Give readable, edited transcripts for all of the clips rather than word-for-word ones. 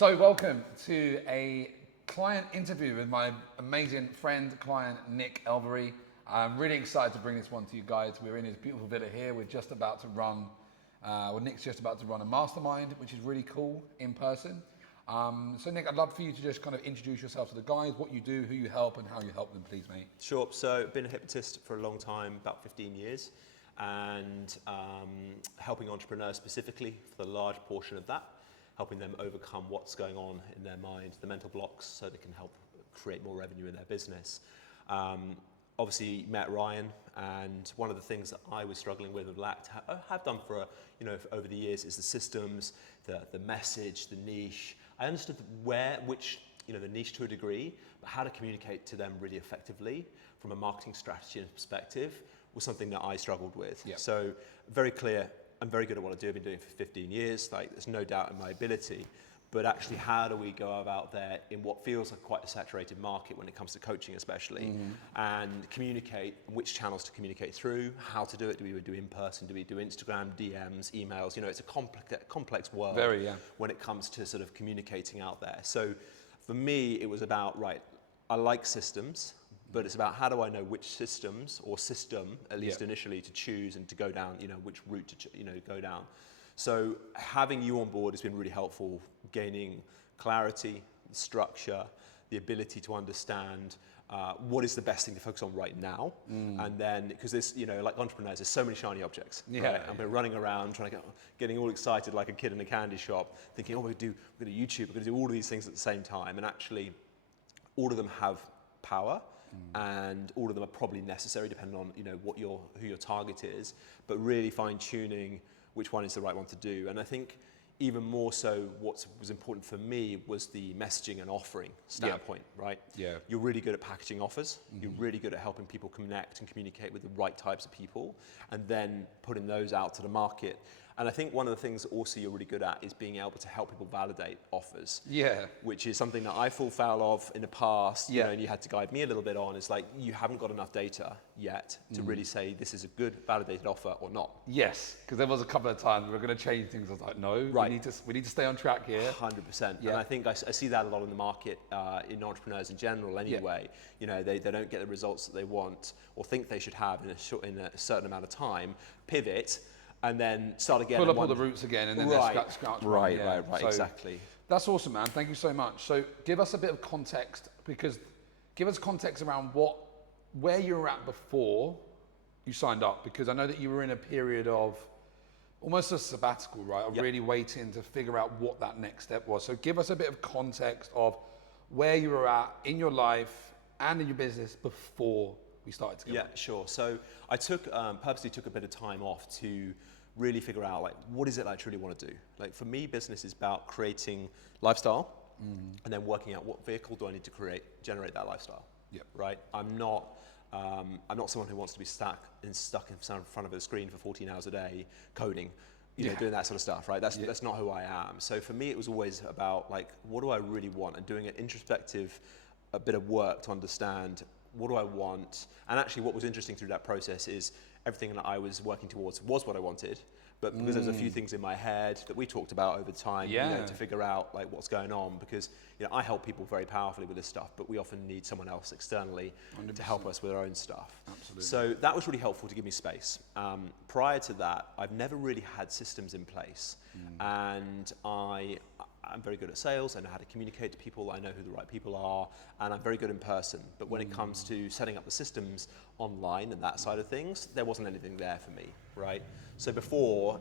So welcome to a client interview with my amazing friend, client, Nick Elvery. I'm really excited to bring this one to you guys. We're in his beautiful villa here. We're just about to run, Nick's just about to run a mastermind, which is really cool in person. So Nick, I'd love for you to just kind of introduce yourself to the guys, what you do, who you help, and how you help them, please, mate. Sure. So I've been a hypnotist for a long time, about 15 years, and helping entrepreneurs specifically for the large portion of that, helping them overcome what's going on in their mind, the mental blocks, so they can help create more revenue in their business. Obviously met Ryan, and one of the things that I was struggling with and have done for over the years is the systems, the message, the niche. I understood the niche to a degree, but how to communicate to them really effectively from a marketing strategy and perspective was something that I struggled with. Yep. So very clear, I'm very good at what I do. I've been doing it for 15 years. Like, there's no doubt in my ability. But actually, how do we go about there in what feels like quite a saturated market when it comes to coaching especially, and communicate, which channels to communicate through, how to do it? Do we do in person? Do we do Instagram, DMs, emails? You know, it's a complex world when it comes to sort of communicating out there. So for me, it was about, right, I like systems, but it's about how do I know which systems or system, at least initially, to choose and to go down, which route to go down. So having you on board has been really helpful, gaining clarity, structure, the ability to understand what is the best thing to focus on right now. And then, because there's, like entrepreneurs, there's so many shiny objects. Right? And we're running around getting all excited like a kid in a candy shop, thinking, oh, we're going to YouTube, we're going to do all of these things at the same time. And actually, all of them have power. And all of them are probably necessary depending on who your target is, but really fine-tuning which one is the right one to do. And I think even more so what was important for me was the messaging and offering standpoint, right? Yeah. You're really good at packaging offers. You're really good at helping people connect and communicate with the right types of people, and then putting those out to the market. And I think one of the things also you're really good at is being able to help people validate offers. Yeah. Which is something that I fall foul of in the past, and you had to guide me a little bit on. It's like, you haven't got enough data yet to really say this is a good validated offer or not. Yes, because there was a couple of times we were going to change things. I was like, no, we need to stay on track here. 100%. Yeah. And I think I see that a lot in the market, in entrepreneurs in general anyway. They don't get the results that they want or think they should have in a certain amount of time, pivot, and then start again. Pull up all the roots again, and then they're scratch. Right, so exactly. That's awesome, man. Thank you so much. So give us a bit of context, give us context around where you were at before you signed up, because I know that you were in a period of almost a sabbatical, right? Of really waiting to figure out what that next step was. So give us a bit of context of where you were at in your life and in your business before we started together. Yeah, sure. So I purposely took a bit of time off to really figure out, like, what is it I truly want to do? Like, for me, business is about creating lifestyle and then working out what vehicle do I need to generate that lifestyle. Yep. Right? I'm not someone who wants to be stuck in front of a screen for 14 hours a day coding, doing that sort of stuff, right? That's not who I am. So for me, it was always about, like, what do I really want, and doing an introspective, a bit of work to understand what do I want. And actually what was interesting through that process is everything that I was working towards was what I wanted, but because there's a few things in my head that we talked about over time, to figure out, like, what's going on, because I help people very powerfully with this stuff, but we often need someone else externally 100%. To help us with our own stuff. Absolutely. So that was really helpful to give me space. Prior to that, I've never really had systems in place, and I'm very good at sales. I know how to communicate to people. I know who the right people are, and I'm very good in person. But when it comes to setting up the systems online and that side of things, there wasn't anything there for me, right? So before,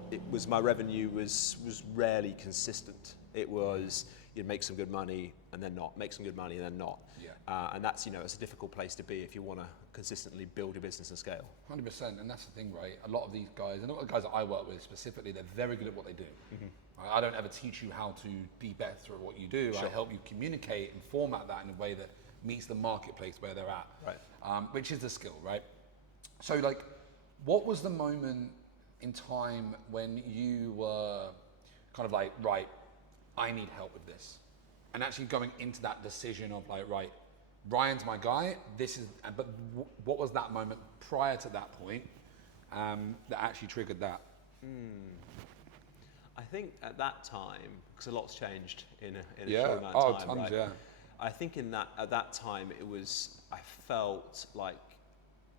my revenue was rarely consistent. It was, you'd make some good money and then not, make some good money and then not. Yeah. And that's, it's a difficult place to be if you want to consistently build your business and scale. 100%, and that's the thing, right? A lot of these guys, and a lot of the guys that I work with specifically, they're very good at what they do. I don't ever teach you how to be better at what you do. Sure. I help you communicate and format that in a way that meets the marketplace where they're at, right? Which is the skill, right? So, like, what was the moment in time when you were kind of like, right, I need help with this, and actually going into that decision of, like, right, Ryan's my guy. But what was that moment prior to that point that actually triggered that? I think at that time, because a lot's changed in a Yeah. short amount Oh, of time, tons, right? yeah. I think at that time I felt like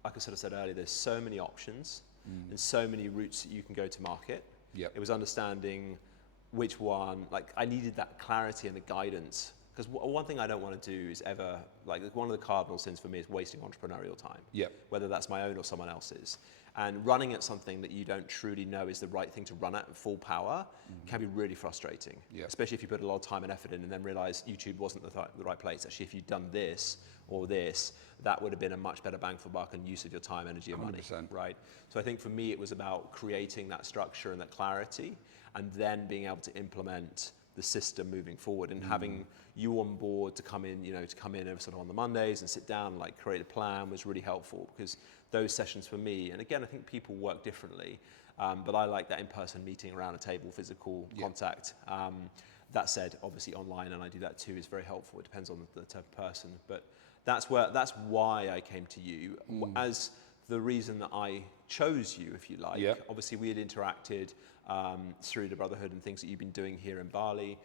I sort of said earlier, there's so many options and so many routes that you can go to market. Yep. It was understanding which one, like I needed that clarity and the guidance. Because one thing I don't want to do is ever, like one of the cardinal sins for me is wasting entrepreneurial time. Yep. Whether that's my own or someone else's. And running at something that you don't truly know is the right thing to run at full power can be really frustrating. Yep. Especially if you put a lot of time and effort in and then realize YouTube wasn't the right place. Actually, if you'd done this or this, that would have been a much better bang for buck and use of your time, energy, and money. 100%. Right? So I think for me, it was about creating that structure and that clarity and then being able to implement the system moving forward and having you on board to come in, sort of on the Mondays and sit down and like create a plan was really helpful because those sessions for me, and again, I think people work differently, but I like that in-person meeting around a table, physical contact. That said, obviously online, and I do that too, is very helpful. It depends on the type of person, but that's why I came to you as the reason that I chose you, if you like. Yep. Obviously, we had interacted through the Brotherhood and things that you've been doing here in Bali,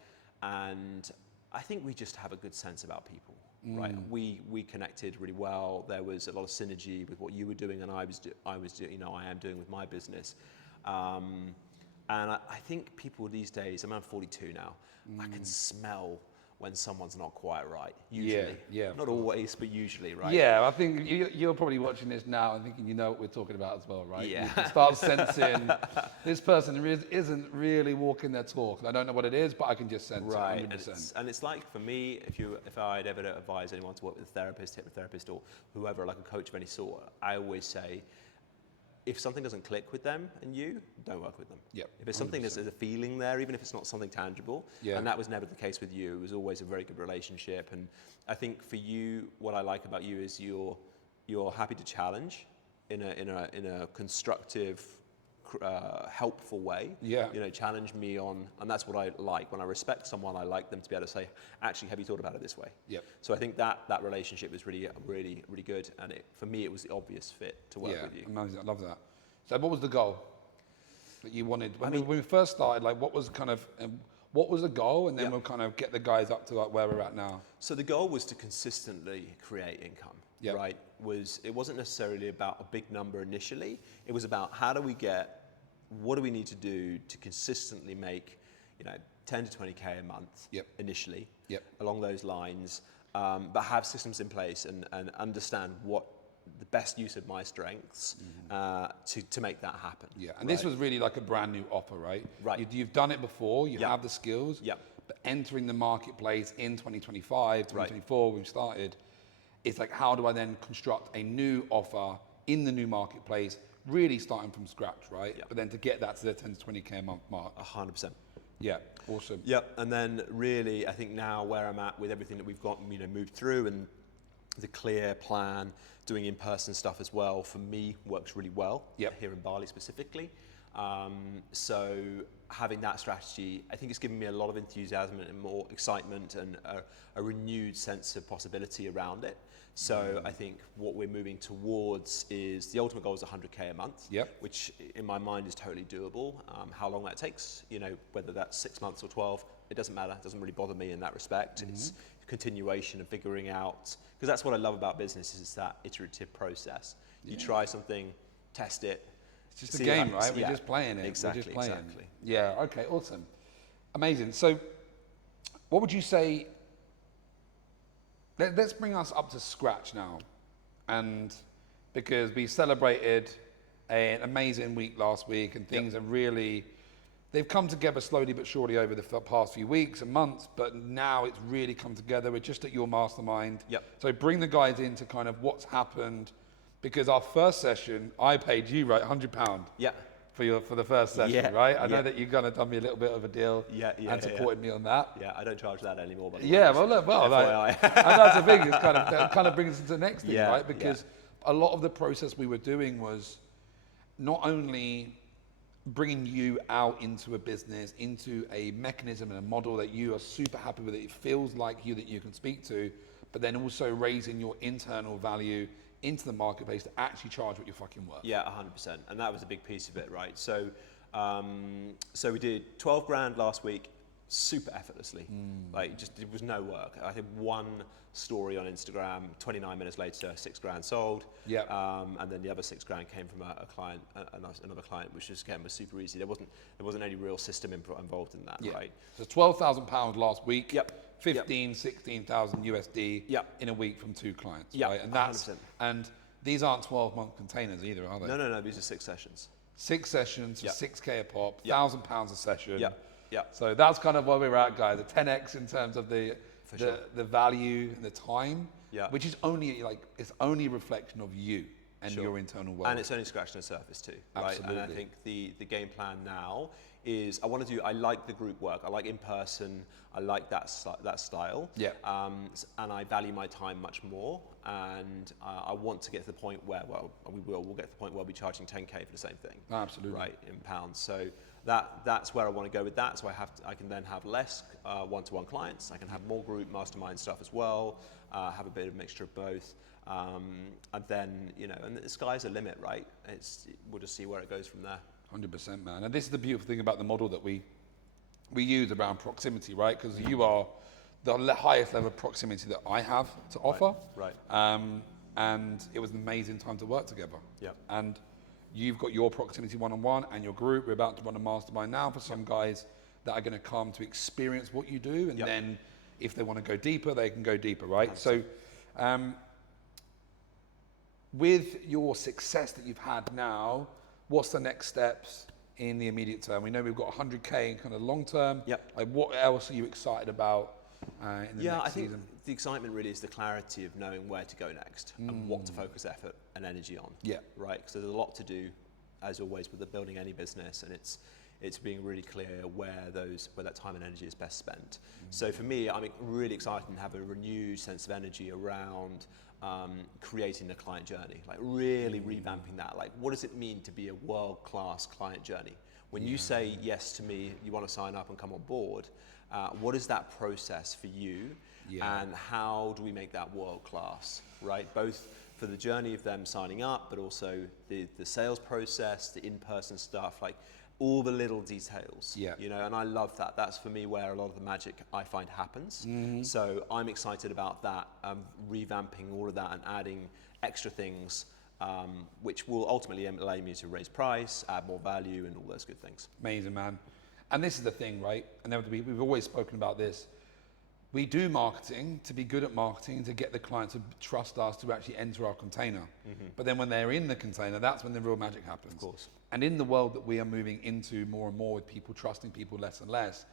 and I think we just have a good sense about people, right? We connected really well. There was a lot of synergy with what you were doing, and I am doing with my business. And I think people these days, I'm 42 now, I can smell when someone's not quite right, usually. Yeah, not always, but usually, right? Yeah, I think you're probably watching this now and thinking you know what we're talking about as well, right? Yeah. You can start sensing this person isn't really walking their talk. I don't know what it is, but I can just sense Right, it 100%. and it's like for me, if I'd ever advise anyone to work with a therapist, hypnotherapist, or whoever, like a coach of any sort, I always say, if something doesn't click with them and you, don't work with them. Yep, If it's something there's a feeling there, even if it's not something tangible, and that was never the case with you, it was always a very good relationship. And I think for you, what I like about you is you're happy to challenge in a constructive, helpful way. Yeah. Challenge me on, and that's what I like. When I respect someone, I like them to be able to say, actually, have you thought about it this way? Yep. So I think that relationship was really, really, really good, and for me, it was the obvious fit to work with you. Amazing. I love that. So what was the goal that you wanted? When we first started, like what was the goal? And then we'll kind of get the guys up to like where we're at now. So the goal was to consistently create income, right? It wasn't necessarily about a big number initially. It was about what do we need to do to consistently make, 10 to 20K a month initially, along those lines, but have systems in place and understand what the best use of my strengths to make that happen. Yeah, and this was really like a brand new offer, right? Right. You've done it before, you have the skills, but entering the marketplace in 2025, 2024, we've started, it's like, how do I then construct a new offer in the new marketplace, really starting from scratch, right? But then to get that to the 10 to 20K a month mark. 100%. Yeah, awesome. Yep, and then really, I think now where I'm at with everything that we've got, moved through and the clear plan, doing in-person stuff as well, for me, works really well here in Bali specifically. So having that strategy, I think it's given me a lot of enthusiasm and more excitement and a renewed sense of possibility around it. So I think what we're moving towards is the ultimate goal is 100K a month, which in my mind is totally doable. How long that takes, whether that's 6 months or 12, it doesn't matter. It doesn't really bother me in that respect. It's a continuation of figuring out, because that's what I love about business is that iterative process. You try something, test it. It's just a game, right? We're just playing it. Exactly, We're just playing. exactly. Yeah, okay, awesome. Amazing. So what would you say, let's bring us up to scratch now. And because we celebrated an amazing week last week and things are really, they've come together slowly but surely over the past few weeks and months, but now it's really come together. We're just at your mastermind. So bring the guys into kind of what's happened, because our first session, I paid you, right, £100 for the first session, right? I know that you've kind of done me a little bit of a deal and supported me on that. Yeah, I don't charge that anymore. By the way. Well, look, like, and that's the thing, it's that kind of brings us to the next thing, right? Because a lot of the process we were doing was not only bringing you out into a business, into a mechanism and a model that you are super happy with, it feels like you that you can speak to, but then also raising your internal value into the marketplace to actually charge what you're fucking worth. Yeah, 100%. And that was a big piece of it, right? So So we did 12 grand last week, super effortlessly. Like just, it was no work. I think one story on Instagram, 29 minutes later, 6 grand sold. Yeah. And then the other 6 grand came from a client, another client, which just again was super easy. There wasn't any real system involved in that, right? So £12,000 last week. Yep. 16,000 USD Yep. in a week from 2 clients, Yep. right? And that's 100%. and these aren't 12-month containers either, are they? No, these are 6 sessions. 6 sessions for Yep. 6k a pop, Yep. £1,000 a session. Yeah, yeah. So that's kind of where we're at, guys. A 10x in terms of the sure. the value and the time, Yeah. which is only it's only a reflection of you and Sure. your internal world. And it's only scratching the surface too, right? Absolutely. And I think the game plan now is I like the group work. I like in person. I like that style. Yeah. And I value my time much more. And I want to get to the point where, we'll get to the point where we'll be charging 10k for the same thing. Absolutely. Right, in pounds. So that's where I want to go with that. So I can then have less one-to-one clients. I can have more group mastermind stuff as well. Have a bit of mixture of both. And then, and the sky's the limit, right? We'll just see where it goes from there. 100%, man. And this is the beautiful thing about the model that we use around proximity, right? Because you are the highest level of proximity that I have to offer. Right. And it was an amazing time to work together. Yep. And you've got your proximity one-on-one and your group. We're about to run a mastermind now for some guys that are going to come to experience what you do. And then if they want to go deeper, they can go deeper, right? Absolutely. So with your success that you've had now, what's the next steps in the immediate term? We know we've got 100k in kind of long term. Yep. Like what else are you excited about in the next I think season? the excitement really is the clarity of knowing where to go next and what to focus effort and energy on. Yeah. Right. Because there's a lot to do, as always, with building any business, and it's being really clear where that time and energy is best spent. So for me, I'm really excited and have a renewed sense of energy around creating a client journey, like really revamping that. Like, what does it mean to be a world-class client journey? When you say yes to me, you want to sign up and come on board, what is that process for you? Yeah. And how do we make that world-class, right? Both for the journey of them signing up, but also the sales process, the in-person stuff, like all the little details, and I love that. That's for me where a lot of the magic I find happens. So I'm excited about that, revamping all of that and adding extra things, which will ultimately allow me to raise price, add more value, and all those good things. Amazing, man. And this is the thing, right? And we've always spoken about this. We do marketing to be good at marketing, to get the client to trust us to actually enter our container. But then when they're in the container, that's when the real magic happens. Of course. And in the world that we are moving into more and more with people trusting people less and less,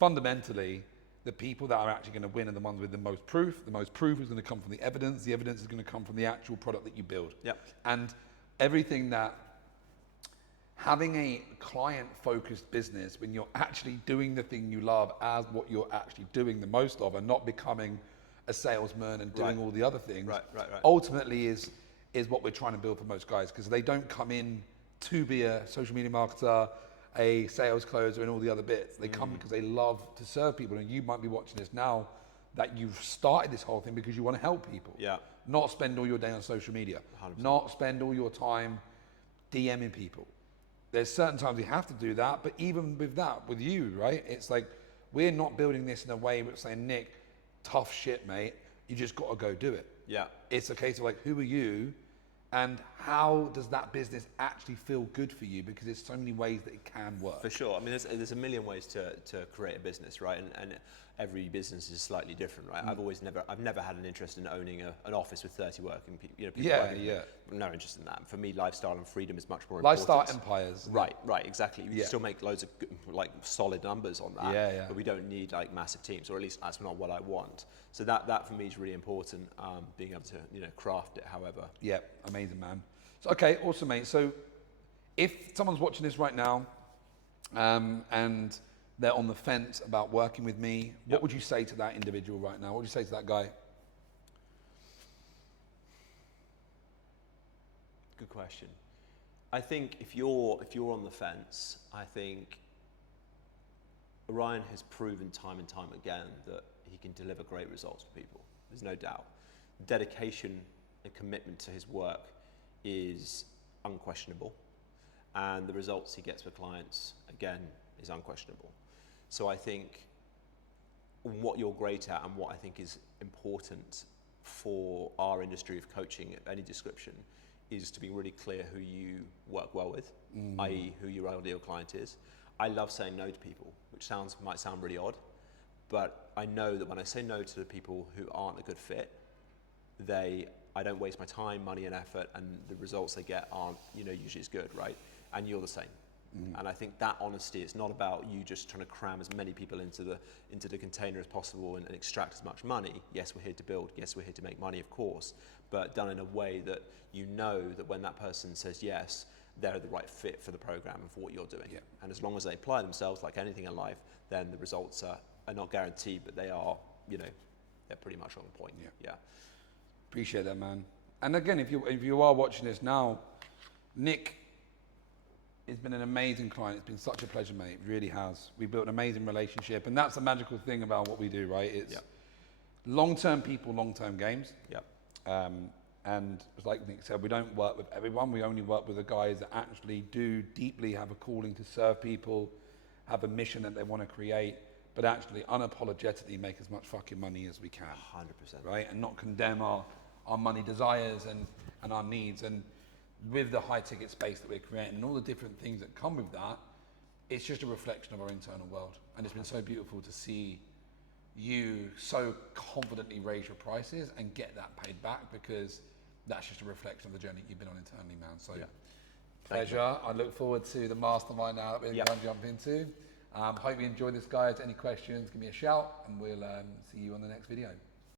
fundamentally, the people that are actually going to win are the ones with the most proof. The most proof is going to come from the evidence. The evidence is going to come from the actual product that you build. Yep. And everything that having a client-focused business when you're actually doing the thing you love as what you're actually doing the most of and not becoming a salesman and doing all the other things, Right. ultimately is what we're trying to build for most guys, because they don't come in to be a social media marketer, a sales closer and all the other bits. They come because they love to serve people. And you might be watching this now that you've started this whole thing because you want to help people. Yeah. Not spend all your day on social media. 100%. Not spend all your time DMing people. There's certain times you have to do that, but even with that, with you, right? It's like, we're not building this in a way where it's saying, Nick, tough shit, mate. You just got to go do it. Yeah. It's a case of like, who are you? And how does that business actually feel good for you? Because there's so many ways that it can work. For sure. I mean, there's a million ways to create a business, right? And every business is slightly different, right? I've never had an interest in owning an office with 30 working people. No interest in that. For me, lifestyle and freedom is much more important. Lifestyle empires. Right, exactly. We can still make loads of like solid numbers on that. But we don't need like massive teams, or at least that's not what I want. So that for me is really important. Being able to craft it, however. Yeah, amazing, man. So okay, awesome, mate. So if someone's watching this right now, and they're on the fence about working with me, what would you say to that individual right now? What would you say to that guy? Good question. I think if you're on the fence, I think Orion has proven time and time again that he can deliver great results for people. There's no doubt. Dedication and commitment to his work is unquestionable. and the results he gets for clients, again, is unquestionable. So I think what you're great at and what I think is important for our industry of coaching of any description is to be really clear who you work well with, i.e. who your ideal client is. I love saying no to people, which might sound really odd, but I know that when I say no to the people who aren't a good fit, I don't waste my time, money and effort, and the results they get aren't usually as good, right? And you're the same. And I think that honesty, it's not about you just trying to cram as many people into the container as possible and extract as much money. Yes, we're here to build. Yes, we're here to make money, of course, but done in a way that you know that when that person says yes, they're the right fit for the program and for what you're doing. Yeah. And as long as they apply themselves, like anything in life, then the results are not guaranteed, but they are, they're pretty much on point. Yeah. Appreciate that, man. And again, if you are watching this now, Nick, it's been an amazing client. It's been such a pleasure, mate. It really has. We built an amazing relationship, and that's the magical thing about what we do, right? It's long-term people, long-term games. And like Nick said, we don't work with everyone. We only work with the guys that actually do deeply have a calling to serve people, have a mission that they want to create, but actually unapologetically make as much fucking money as we can. 100%. Right? And not condemn our money desires and our needs. And with the high ticket space that we're creating and all the different things that come with that, it's just a reflection of our internal world. And it's been so beautiful to see you so confidently raise your prices and get that paid back, because that's just a reflection of the journey you've been on internally, man. So pleasure. I look forward to the mastermind now that we're going to jump into. Hope you enjoyed this, guys. Any questions, give me a shout, and we'll see you on the next video.